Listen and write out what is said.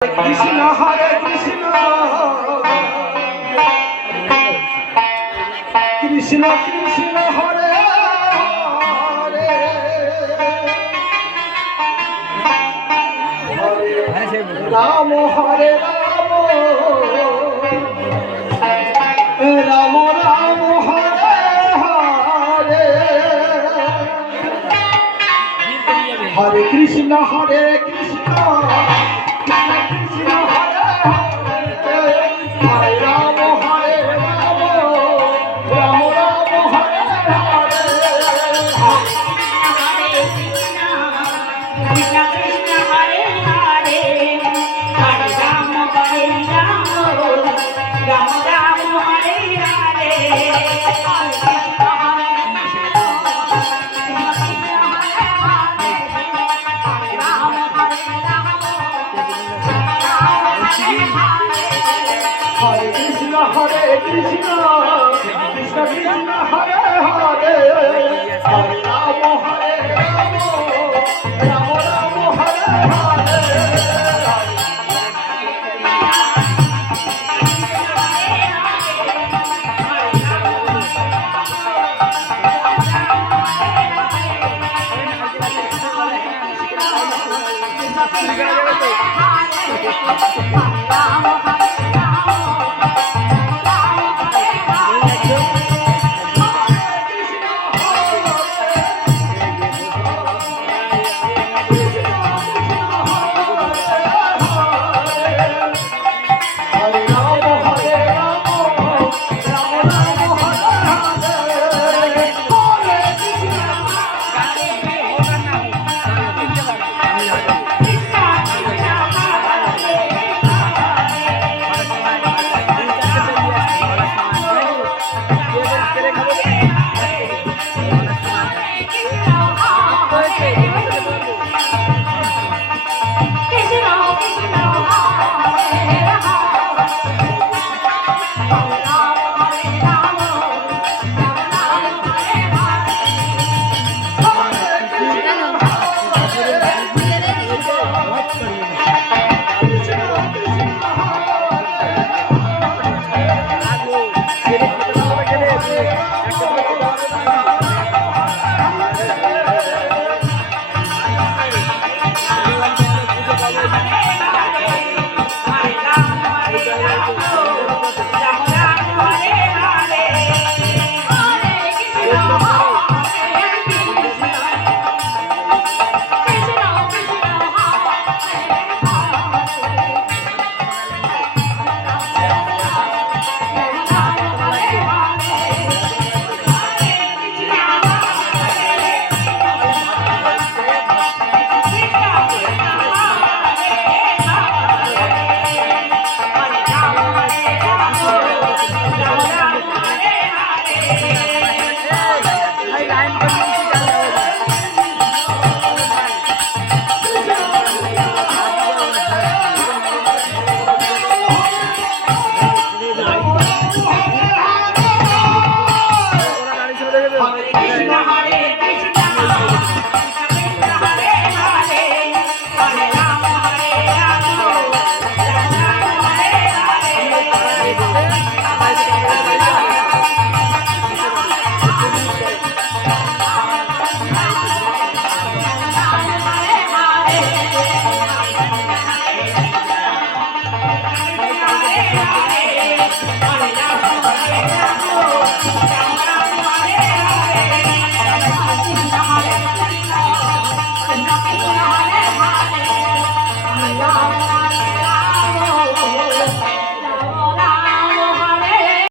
Krishna Hare Krishna Krishna Krishna Hare Hare Ram Hare Ram Ram Ram Hare Hare Hare Krishna Hare Krishna Krishna Hare Hare Hare Ram Hare Ram Ram Ram Hare Hare Krishna Krishna Hare Hare Hare Ram Hare Ram Ram Ram Hare Hare Hare Krishna Hare Krishna Krishna Krishna Hare Hare Hare Ram Hare Ram Ram Ram Hare Hare Hare